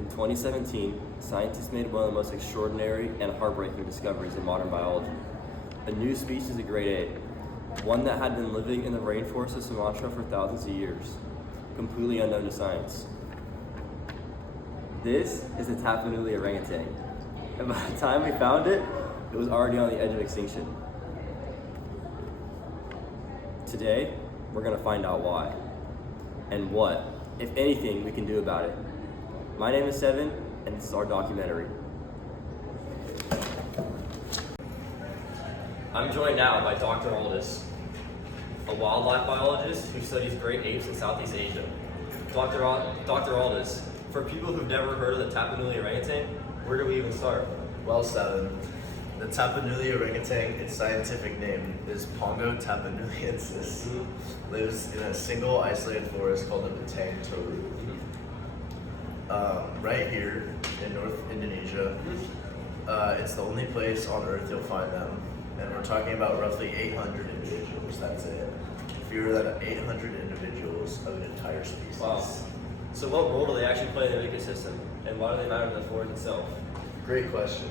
In 2017, scientists made one of the most extraordinary and heartbreaking discoveries in modern biology. A new species of great ape, one that had been living in the rainforest of Sumatra for thousands of years, completely unknown to science. This is the Tapanuli orangutan, and by the time we found it, it was already on the edge of extinction. Today, we're going to find out why, and what, if anything, we can do about it. My name is Seven, and this is our documentary. I'm joined now by Dr. Aldis, a wildlife biologist who studies great apes in Southeast Asia. Dr. Aldis, for people who've never heard of the Tapanuli orangutan, where do we even start? Well, Seven, the Tapanuli orangutan, its scientific name is Pongo tapanuliensis, lives in a single isolated forest called the Batang Toru. Right here in North Indonesia, it's the only place on Earth you'll find them, and we're talking about roughly 800 individuals, that's it. Fewer than 800 individuals of an entire species. Wow. So what role do they actually play in the ecosystem, and why do they matter to the forest itself? Great question.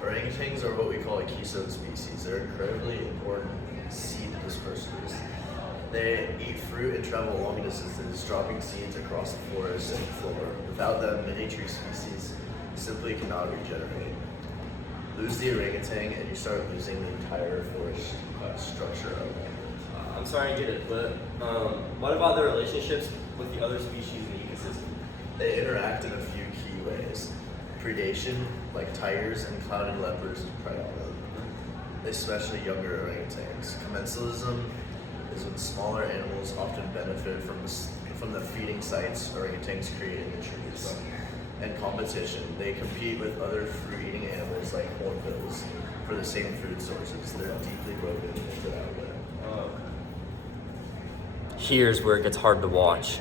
Orangutans are what we call a keystone species. They're incredibly important seed dispersers. They eat fruit and travel long distances, dropping seeds across the forest and floor. Without them, many tree species simply cannot regenerate. Lose the orangutan and you start losing the entire forest structure of it. I'm sorry to get it, but what about their relationships with the other species in the ecosystem? They interact in a few key ways. Predation, like tigers and clouded leopards, prey on them, especially younger orangutans. Commensalism is when smaller animals often benefit from the feeding sites orangutans create in the trees. And competition, they compete with other fruit-eating animals like hornbills for the same food sources. They're deeply woven into that web. Here's where it gets hard to watch.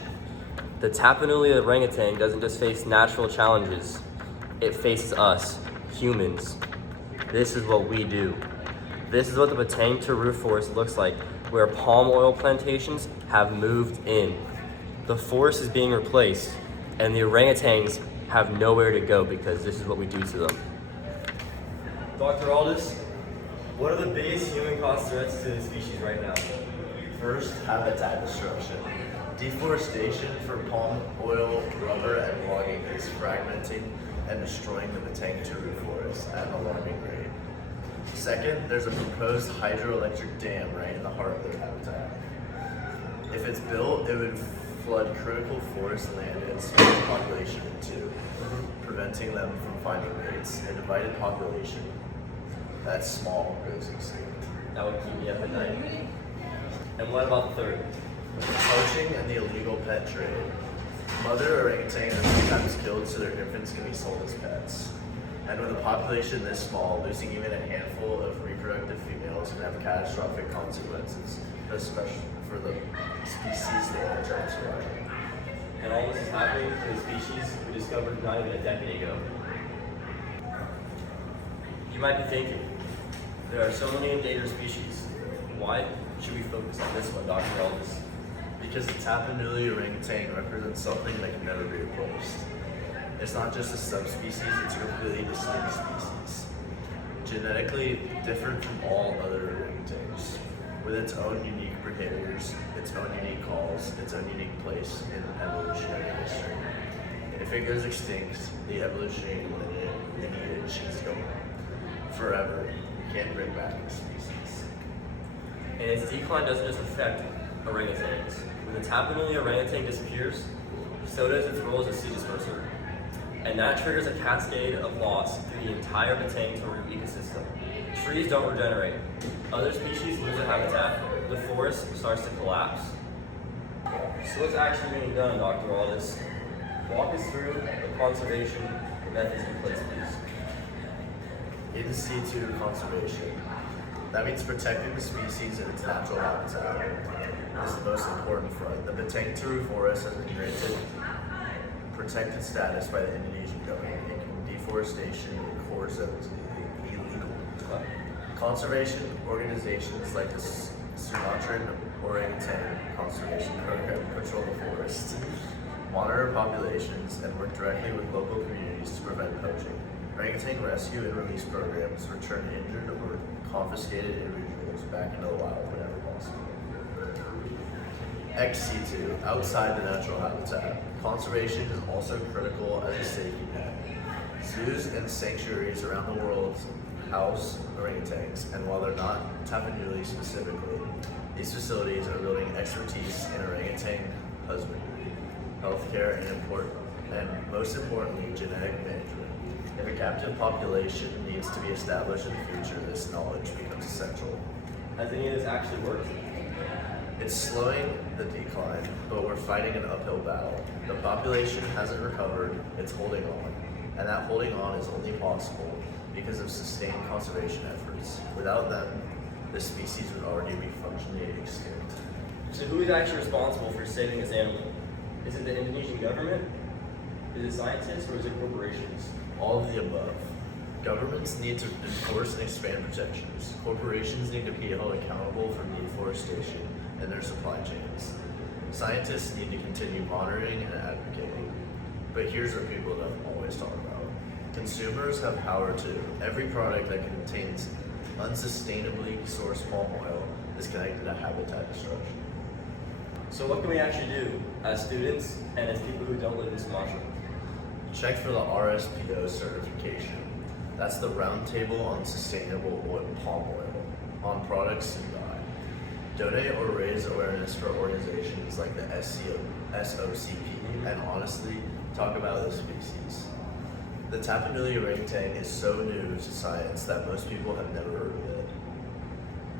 The Tapanuli orangutan doesn't just face natural challenges, it faces us, humans. This is what we do. This is what the Batang Toru forest looks like, where palm oil plantations have moved in. The forest is being replaced, and the orangutans have nowhere to go because this is what we do to them. Dr. Aldis, what are the biggest human-caused threats to the species right now? First, habitat destruction. Deforestation for palm oil, rubber, and logging is fragmenting and destroying the Batang Toru forest at an alarming rate. Second, there's a proposed hydroelectric dam right in the heart of their habitat. If it's built, it would flood critical forest land and split the population in two, preventing them from finding mates. A divided population that's small goes extinct. That would keep me up at night. And what about the third? Poaching and the illegal pet trade. Mother orangutans are sometimes killed so their infants can be sold as pets. And with a population this small, losing even a handful of reproductive females can have catastrophic consequences, especially for the species they are trying to survive. And all this is happening to the species we discovered not even a decade ago. You might be thinking, there are so many endangered species. Why should we focus on this one, Dr. Aldis? Because the Tapanuli orangutan represents something that can never be replaced. It's not just a subspecies, it's a completely distinct species. Genetically different from all other orangutans, with its own unique behaviors, its own unique calls, its own unique place in evolutionary history. If it goes extinct, the evolutionary lineage is gone. Forever, you can't bring back the species. And its decline doesn't just affect orangutans. When the Tapanuli orangutan disappears, so does its role as a seed disperser. And that triggers a cascade of loss through the entire Batang Toru ecosystem. Trees don't regenerate. Other species lose their habitat. The forest starts to collapse. So what's actually being done, Dr. Aldis? Walk us through the conservation methods in place, please. In situ conservation. That means protecting the species in its natural habitat is the most important front. The Batang Toru forest has been granted protected status by the Indonesian government, making deforestation in core zones illegal. Conservation organizations like the Sumatran Orangutan Conservation Program patrol the forest. monitor populations, and work directly with local communities to prevent poaching. Orangutan rescue and release programs return injured or confiscated individuals back into the wild whenever possible. XC2, outside the natural habitat. Conservation is also critical as a safety net. Zoos and sanctuaries around the world house orangutans, and while they're not Tapanuli specifically, these facilities are building expertise in orangutan husbandry, healthcare, and most importantly, genetic management. If a captive population needs to be established in the future, this knowledge becomes essential. Has any of this actually worked? It's slowing the decline, but we're fighting an uphill battle. The population hasn't recovered, it's holding on. And that holding on is only possible because of sustained conservation efforts. Without them, the species would already be functionally extinct. So who is actually responsible for saving this animal? Is it the Indonesian government? Is it scientists, or is it corporations? All of the above. Governments need to enforce and expand protections. Corporations need to be held accountable for deforestation in their supply chains. Scientists need to continue monitoring and advocating. But here's what people don't always talk about. Consumers have power too. Every product that contains unsustainably sourced palm oil is connected to habitat destruction. So what can we actually do as students and as people who don't live in Sumatra? Check for the RSPO certification. That's the Roundtable on Sustainable Palm Oil on products you buy. Donate or raise awareness for organizations like the SOCP, and honestly, talk about this species. The Tapanuli orangutan is so new to science that most people have never heard of it.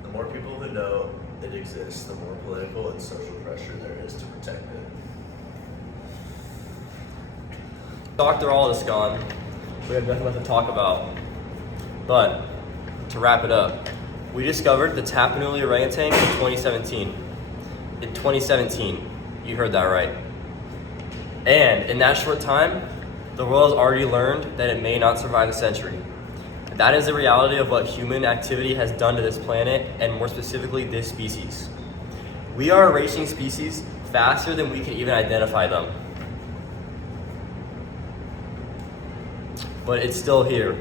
The more people who know it exists, the more political and social pressure there is to protect it. Dr. All is gone. We have nothing left to talk about. But to wrap it up, we discovered the Tapanuli orangutan in 2017. In 2017, you heard that right. And in that short time, the world has already learned that it may not survive a century. That is the reality of what human activity has done to this planet, and more specifically, this species. We are erasing species faster than we can even identify them. But it's still here.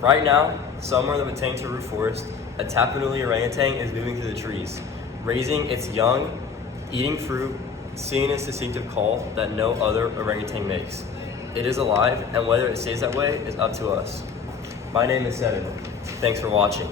Right now, somewhere in the Batang Taru forest, a Tapanuli orangutan is moving through the trees, raising its young, eating fruit, singing its distinctive call that no other orangutan makes. It is alive, and whether it stays that way is up to us. My name is Seven. Thanks for watching.